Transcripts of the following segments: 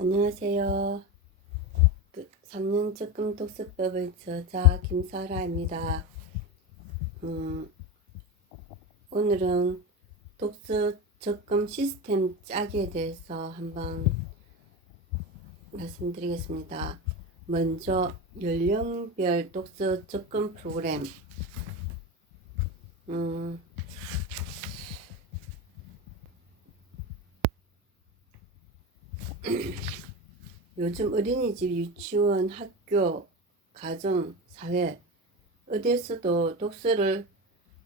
안녕하세요. 3년 적금 독서법의 저자 김사라입니다. 오늘은 독서 적금 시스템 짜기에 대해서 한번 말씀드리겠습니다. 먼저 연령별 독서 적금 프로그램. 요즘 어린이집, 유치원, 학교, 가정, 사회 어디에서도 독서를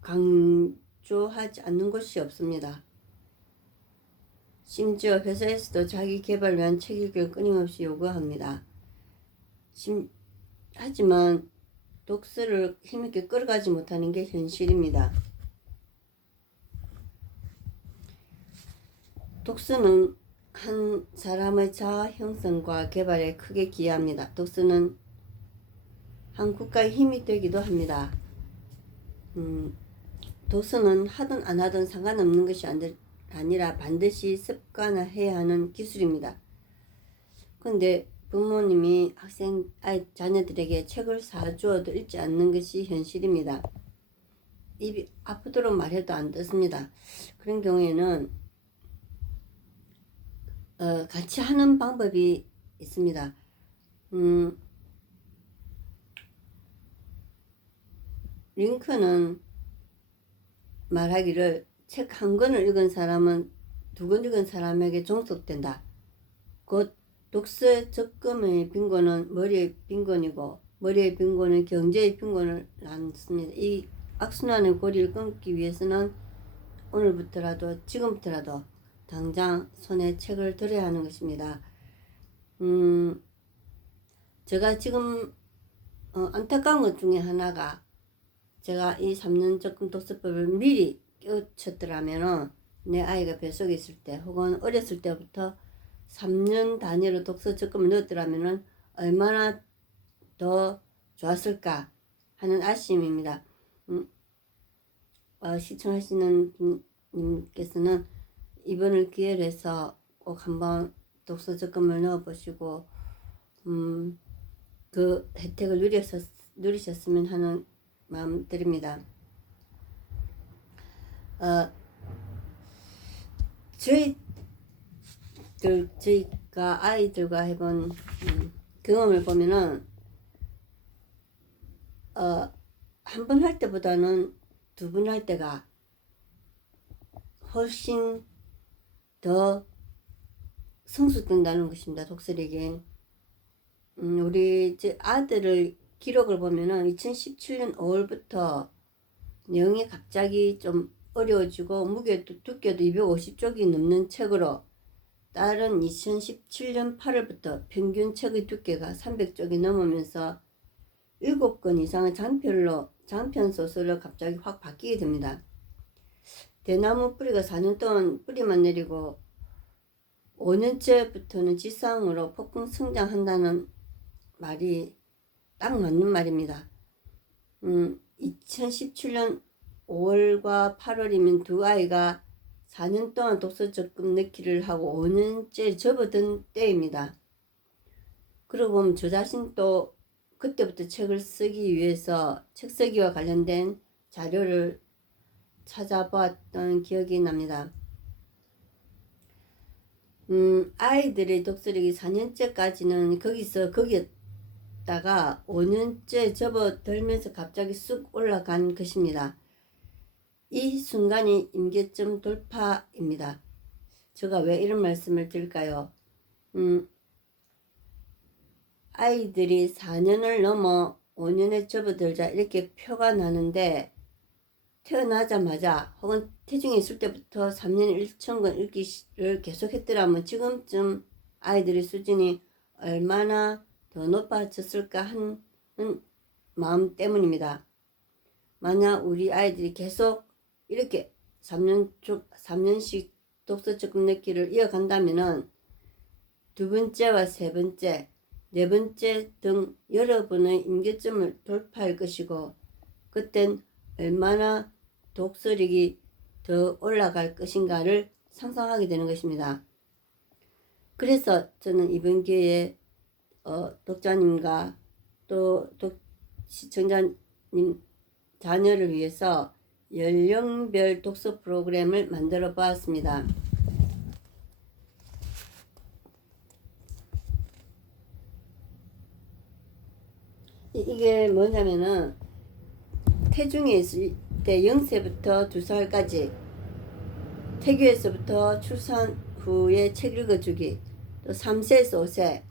강조하지 않는 곳이 없습니다. 심지어 회사에서도 자기 개발을 위한 책 읽기를 끊임없이 요구합니다. 하지만 독서를 힘있게 끌어가지 못하는 게 현실입니다. 독서는 한 사람의 자아 형성과 개발에 크게 기여합니다. 독서는 한 국가의 힘이 되기도 합니다. 독서는 하든 안 하든 상관없는 것이 아니라 반드시 습관화해야 하는 기술입니다. 그런데 부모님이 자녀들에게 책을 사주어도 읽지 않는 것이 현실입니다. 입이 아프도록 말해도 안 듣습니다. 그런 경우에는 같이 하는 방법이 있습니다. 링컨은 말하기를 책 한 권을 읽은 사람은 2권 읽은 사람에게 종속된다. 곧 독서 적금의 빈곤은 머리의 빈곤이고 머리의 빈곤은 경제의 빈곤을 낳습니다. 이 악순환의 고리를 끊기 위해서는 오늘부터라도 지금부터라도 당장 손에 책을 들어야 하는 것입니다. 제가 지금 안타까운 것 중에 하나가 제가 이 3년 적금 독서법을 미리 깨우쳤더라면 내 아이가 뱃속에 있을 때 혹은 어렸을 때부터 3년 단위로 독서 적금을 넣었더라면 얼마나 더 좋았을까 하는 아쉬움입니다. 시청하시는 분님께서는 이번을 기회로 해서 꼭 한번 독서 적금을 넣어보시고 그 혜택을 누리셨으면 하는 마음 드립니다. 저희가 아이들과 해본 경험을 보면은 한 번 할 때보다는 2번 할 때가 훨씬 더 성숙된다는 것입니다. 독서력이. 우리 아들을 기록을 보면은 2017년 5월부터 내용이 갑자기 좀 어려워지고 무게도 두께도 250쪽이 넘는 책으로 딸은 2017년 8월부터 평균 책의 두께가 300쪽이 넘으면서 7권 이상의 장편 소설로 갑자기 확 바뀌게 됩니다. 대나무 뿌리가 4년 동안 뿌리만 내리고 5년째부터는 지상으로 폭풍 성장한다는 말이 딱 맞는 말입니다. 2017년 5월과 8월이면 두 아이가 4년 동안 독서 적금 넣기를 하고 5년째 접어든 때입니다. 그러고 보면 저 자신도 그때부터 책을 쓰기 위해서 책 쓰기와 관련된 자료를 찾아보았던 기억이 납니다. 아이들의 독서력이 4년째까지는 거기에다가 5년째 접어들면서 갑자기 쑥 올라간 것입니다. 이 순간이 임계점 돌파입니다. 제가 왜 이런 말씀을 드릴까요? 아이들이 4년을 넘어 5년에 접어들자 이렇게 표가 나는데 태어나자마자 혹은 태중에 있을 때부터 3년에 1,000권 읽기를 계속했더라면 지금쯤 아이들의 수준이 얼마나 더 높아졌을까 하는 마음 때문입니다. 만약 우리 아이들이 계속 이렇게 3년씩 독서 적금 넣기를 이어간다면은 2번째와 3번째, 4번째 등 여러 번의 임계점을 돌파할 것이고 그땐 얼마나 독서력이 더 올라갈 것인가를 상상하게 되는 것입니다. 그래서 저는 이번 기회에 독자님과 또 시청자님 자녀를 위해서 연령별 독서 프로그램을 만들어 보았습니다. 이게 뭐냐면은 태중에 있을 때 0세부터 2살까지, 태교에서부터 출산 후에 책 읽어주기, 또 3세에서 5세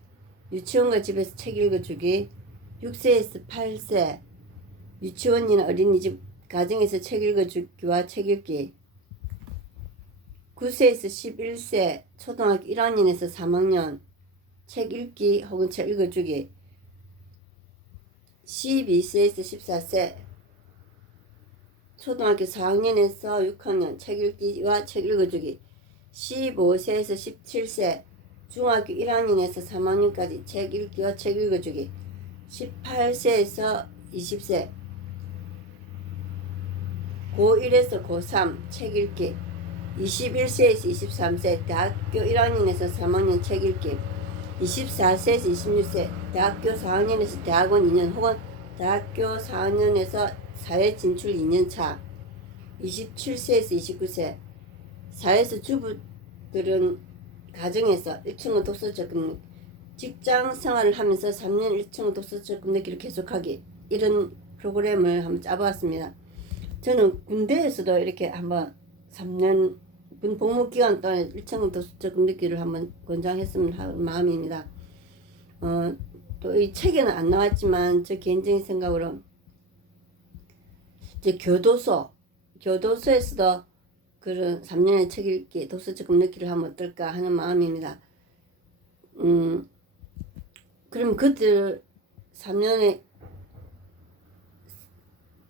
유치원과 집에서 책 읽어주기, 6세에서 8세 유치원이나 어린이집 가정에서 책 읽어주기와 책 읽기, 9세에서 11세 초등학교 1학년에서 3학년 책 읽기 혹은 책 읽어주기, 12세에서 14세 초등학교 4학년에서 6학년 책 읽기와 책 읽어주기, 15세에서 17세 중학교 1학년에서 3학년까지 책 읽기와 책 읽어주기, 18세에서 20세 고1에서 고3 책 읽기, 21세에서 23세 대학교 1학년에서 3학년 책 읽기, 24세에서 26세 대학교 4학년에서 대학원 2년 혹은 대학교 4학년에서 사회 진출 2년차, 27세에서 29세 사회에서 주부들은 가정에서 1층의 독서 접근, 직장 생활을 하면서 3년 1층의 독서 접근 느끼를 계속하기, 이런 프로그램을 한번 짜보았습니다. 저는 군대에서도 이렇게 한번 3년 군 복무 기간 동안 1층의 독서 접근 느끼를 한번 권장했으면 하는 마음입니다. 또 이 책에는 안 나왔지만 저 개인적인 생각으로 이제 교도소에서도 그런 3년의 책 읽기, 독서 접근 느끼를 하면 어떨까 하는 마음입니다. 그럼 그들 3년의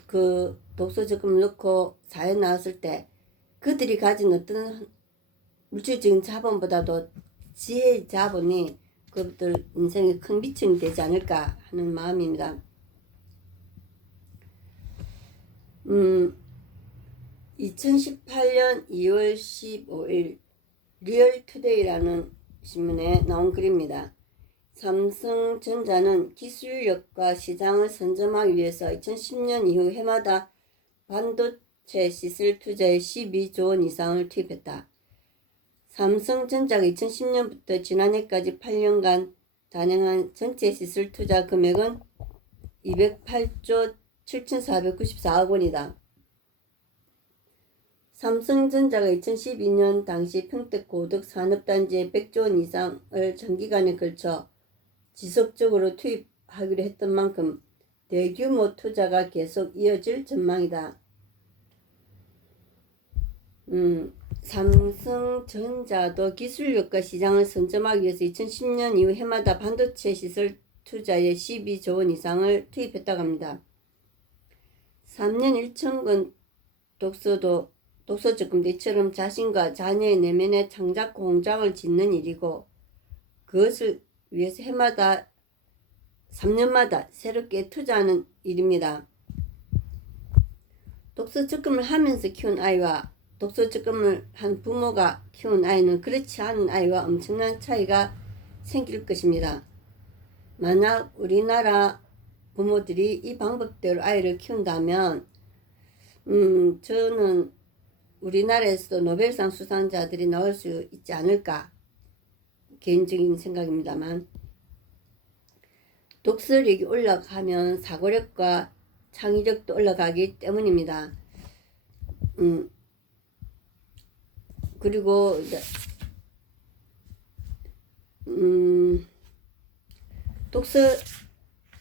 그 독서 접근을 넣고 사회 나왔을 때 그들이 가진 어떤 물질적인 자본보다도 지혜의 자본이 그들 인생에 큰 미천이 되지 않을까 하는 마음입니다. 2018년 2월 15일 리얼투데이라는 신문에 나온 글입니다. 삼성전자는 기술력과 시장을 선점하기 위해서 2010년 이후 해마다 반도체 시설 투자에 12조 원 이상을 투입했다. 삼성전자가 2010년부터 지난해까지 8년간 단행한 전체 시설 투자 금액은 208조 7,494억 원이다. 삼성전자가 2012년 당시 평택 고덕 산업단지에 100조 원 이상을 장기간에 걸쳐 지속적으로 투입하기로 했던 만큼 대규모 투자가 계속 이어질 전망이다. 삼성전자도 기술력과 시장을 선점하기 위해서 2010년 이후 해마다 반도체 시설 투자에 12조 원 이상을 투입했다고 합니다. 3년 1천권 독서 접근도 이처럼 자신과 자녀의 내면의 창작 공장을 짓는 일이고, 그것을 위해서 해마다 3년마다 새롭게 투자하는 일입니다. 독서 접근을 하면서 키운 아이와 독서 접근을 한 부모가 키운 아이는 그렇지 않은 아이와 엄청난 차이가 생길 것입니다. 만약 우리나라 부모들이 이 방법대로 아이를 키운다면 저는 우리나라에서도 노벨상 수상자들이 나올 수 있지 않을까, 개인적인 생각입니다만, 독서력이 올라가면 사고력과 창의력도 올라가기 때문입니다. 그리고 독서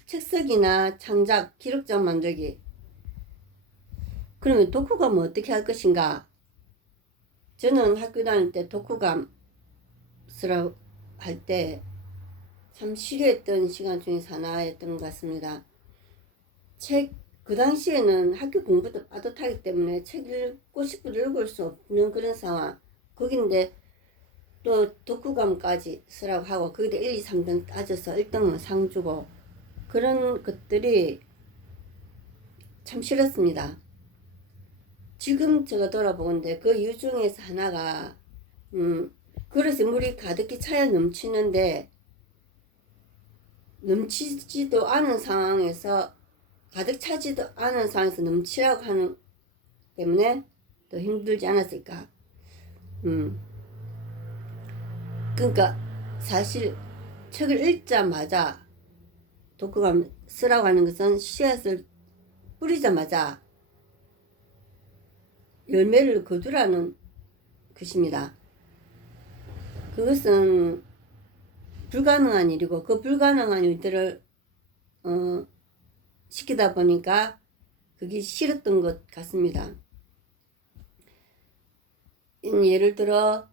책쓰기나 창작 기록장 만들기. 그러면 독후감은 어떻게 할 것인가? 저는 학교 다닐 때 독후감 쓰라고 할 때 참 싫어했던 시간 중에서 하나였던 것 같습니다. 그 당시에는 학교 공부도 빠듯하기 때문에 책 읽고 싶어도 읽을 수 없는 그런 상황. 거긴데 또 독후감까지 쓰라고 하고 거기다 1, 2, 3등 따져서 1등은 상 주고, 그런 것들이 참 싫었습니다. 지금 제가 돌아보건데 그 이유 중에서 하나가 그릇에 물이 가득히 차야 넘치는데 넘치지도 않은 상황에서 가득 차지도 않은 상황에서 넘치라고 하는 때문에 더 힘들지 않았을까. 그러니까 사실 책을 읽자마자 독후감 쓰라고 하는 것은 씨앗을 뿌리자마자 열매를 거두라는 것입니다. 그것은 불가능한 일이고 그 불가능한 일들을 시키다 보니까 그게 싫었던 것 같습니다. 예를 들어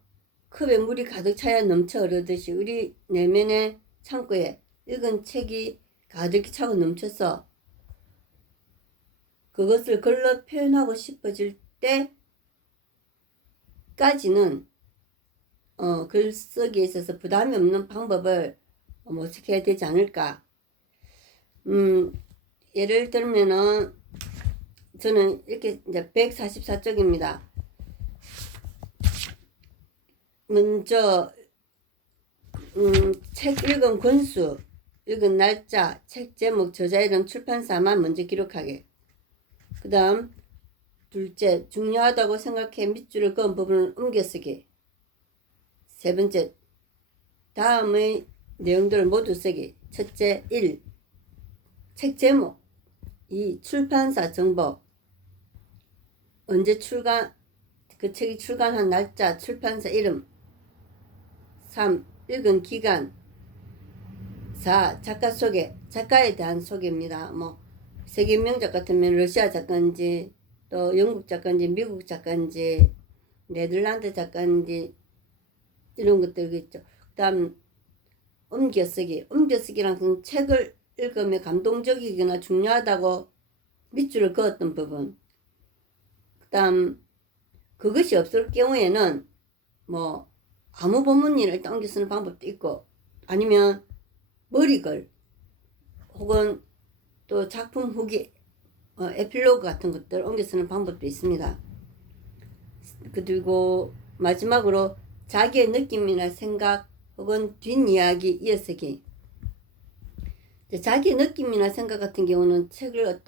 컵에 물이 가득 차야 넘쳐 흐르듯이 우리 내면의 창고에 읽은 책이 가득히 차고 넘쳐서 그것을 글로 표현하고 싶어질 때까지는 글쓰기에 있어서 부담이 없는 방법을 모색해야 되지 않을까. 예를 들면은 저는 이렇게 이제 144쪽입니다. 먼저 책 읽은 권수, 읽은 날짜, 책 제목, 저자 이름, 출판사만 먼저 기록하게. 그 다음 둘째, 중요하다고 생각해 밑줄을 그은 부분을 옮겨 쓰기. 세 번째, 다음의 내용들을 모두 쓰기. 첫째, 1. 책 제목. 2. 출판사 정보. 언제 출간, 그 책이 출간한 날짜, 출판사 이름. 3. 읽은 기간. 4. 작가 소개. 작가에 대한 소개입니다. 세계 명작 같으면 러시아 작가인지, 또 영국 작가인지, 미국 작가인지, 네덜란드 작가인지, 이런 것들이겠죠. 그 다음, 옮겨쓰기. 옮겨쓰기란 책을 읽으며 감동적이거나 중요하다고 밑줄을 그었던 부분. 그 다음, 그것이 없을 경우에는, 아무 본문을 일단 옮겨 쓰는 방법도 있고, 아니면 머리글, 혹은 또 작품 후기, 에필로그 같은 것들 옮겨 쓰는 방법도 있습니다. 그리고 마지막으로 자기의 느낌이나 생각 혹은 뒷이야기 이어쓰기. 자기의 느낌이나 생각 같은 경우는 책을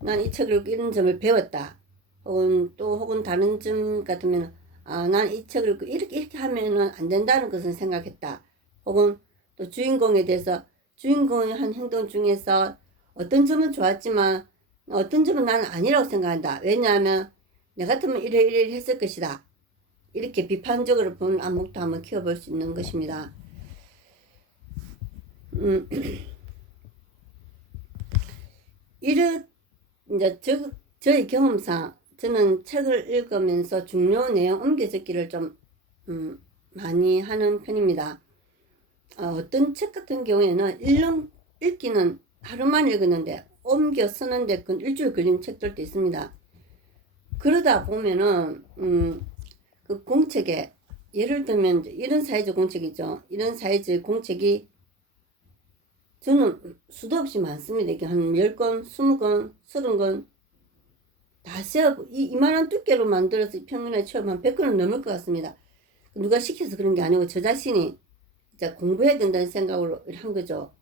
난 이 책을 이런 점을 배웠다. 혹은 다른 점 같으면 난 이 책을 이렇게 하면은 안 된다는 것을 생각했다. 혹은 또 주인공에 대해서 주인공의 한 행동 중에서 어떤 점은 좋았지만 어떤 점은 나는 아니라고 생각한다. 왜냐하면 내 같으면 이래 했을 것이다. 이렇게 비판적으로 보는 안목도 한번 키워볼 수 있는 것입니다. 이제 저의 경험상 저는 책을 읽으면서 중요 내용 옮겨 적기를 좀 많이 하는 편입니다. 어떤 책 같은 경우에는 읽기는 하루만 읽었는데 옮겨 쓰는데 그 일주일 걸린 책들도 있습니다. 그러다 보면은 그 공책에 예를 들면 이런 사이즈 공책이죠. 이런 사이즈 공책이 저는 수도 없이 많습니다. 이게 한 10권, 20권, 30권 다 세어 이만한 두께로 만들어서 평균에 처음 한 100권은 넘을 것 같습니다. 누가 시켜서 그런 게 아니고 저 자신이 진짜 공부해야 된다는 생각으로 한 거죠.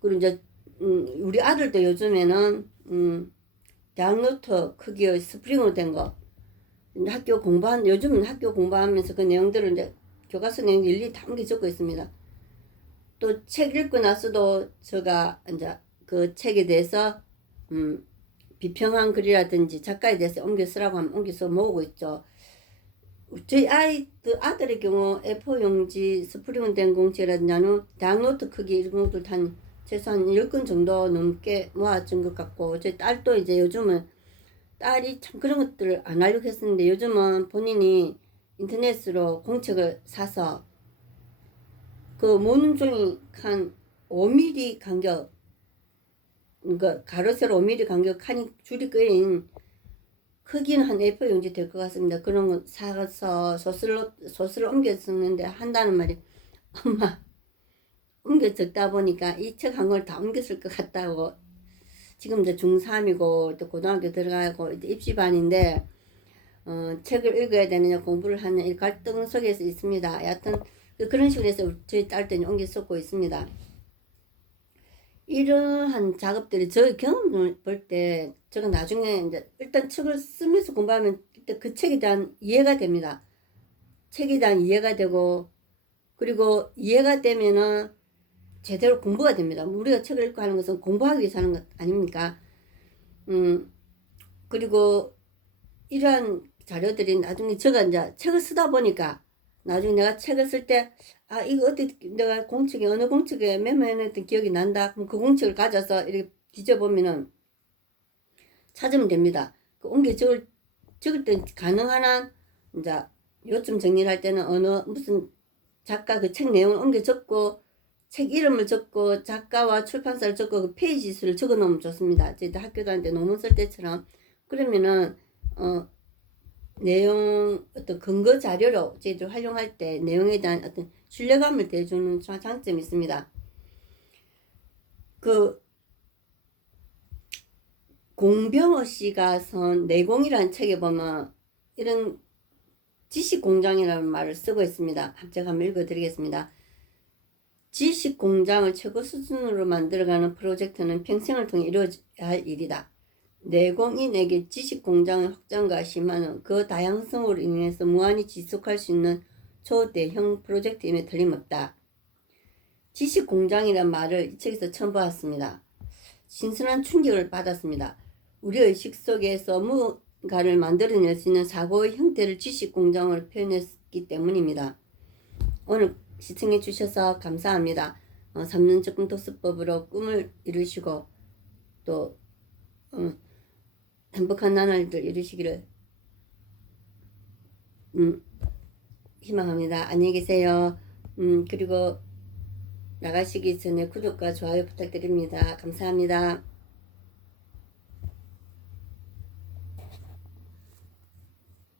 그리고 이제 우리 아들도 요즘에는 대학 노트 크기의 스프링으로 된 거 요즘은 학교 공부하면서 그 내용들을 이제 교과서 내용 일일이 다 옮겨 적고 있습니다. 또 책 읽고 나서도 제가 이제 그 책에 대해서 비평한 글이라든지 작가에 대해서 옮겨 쓰라고 하면 옮겨 써 모으고 있죠. 저희 아들의 경우 A4 용지 스프링 된 공책이라든지 대학 노트 크기 이런 것들 한 최소한 10권 정도 넘게 모아준 것 같고, 저희 딸도 이제 요즘은 딸이 참 그런 것들을 안 하려고 했었는데 요즘은 본인이 인터넷으로 공책을 사서 그 모는 종이 한 5mm 간격, 그러니까 가로 세로 5mm 간격 칸이 줄이 끄인 크기는 한 A4 용지 될 것 같습니다. 그런 거 사서 소스를 옮겨 쓰는데 한다는 말이 엄마 옮겨 적다 보니까 이 책 한 걸 다 옮겨 쓸 것 같다고. 지금 이제 중3이고 또 고등학교 들어가고 이제 입시반인데 책을 읽어야 되느냐 공부를 하느냐 이 갈등 속에서 있습니다. 여하튼 그런 식으로 해서 저희 딸들이 옮겨 썼고 있습니다. 이러한 작업들이 저희 경험을 볼 때 제가 나중에 이제 일단 책을 쓰면서 공부하면 일단 그 책에 대한 이해가 됩니다. 책에 대한 이해가 되고 그리고 이해가 되면은 제대로 공부가 됩니다. 우리가 책을 읽고 하는 것은 공부하기 위해서 하는 것 아닙니까? 그리고 이러한 자료들이 나중에 제가 이제 책을 쓰다 보니까 나중에 내가 책을 쓸 때 이거 어떻게 내가 공책에 어느 공책에 메모해놨던 기억이 난다. 그럼 그 공책을 가져서 이렇게 뒤져보면은 찾으면 됩니다. 그 옮겨 적을 때 가능한 한 이제 요점 정리를 할 때는 무슨 작가 그 책 내용을 옮겨 적고 책 이름을 적고 작가와 출판사를 적고 그 페이지 수를 적어 놓으면 좋습니다. 저희들 학교 다닐 때 논문 쓸 때처럼. 그러면은 내용 어떤 근거 자료로 저희들 활용할 때 내용에 대한 어떤 신뢰감을 대주는 장점이 있습니다. 그 공병호 씨가 쓴 내공이라는 책에 보면 이런 지식공장이라는 말을 쓰고 있습니다. 제가 한번 읽어드리겠습니다. 지식공장을 최고 수준으로 만들어가는 프로젝트는 평생을 통해 이루어져야 할 일이다. 내공인에게 지식공장의 확장과 심화는 그 다양성으로 인해서 무한히 지속할 수 있는 초대형 프로젝트임에 틀림없다. 지식공장이란 말을 이 책에서 처음 보았습니다. 신선한 충격을 받았습니다. 우리 의식 속에서 무언가를 만들어낼 수 있는 사고의 형태를 지식공장으로 표현했기 때문입니다. 오늘 시청해 주셔서 감사합니다. 3년 적금 독서법으로 꿈을 이루시고 또 행복한 나날들 이루시기를 희망합니다. 안녕히 계세요. 그리고 나가시기 전에 구독과 좋아요 부탁드립니다. 감사합니다.